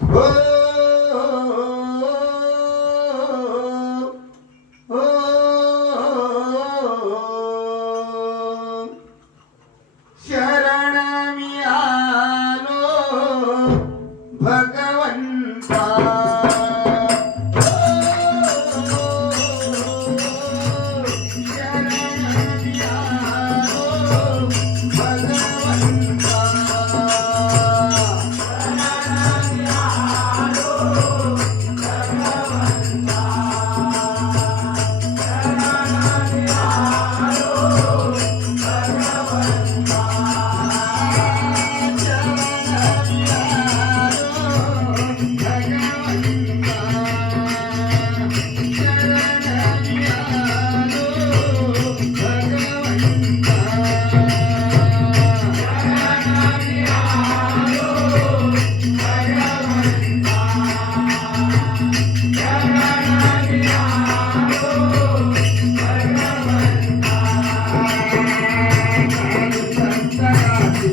Ô!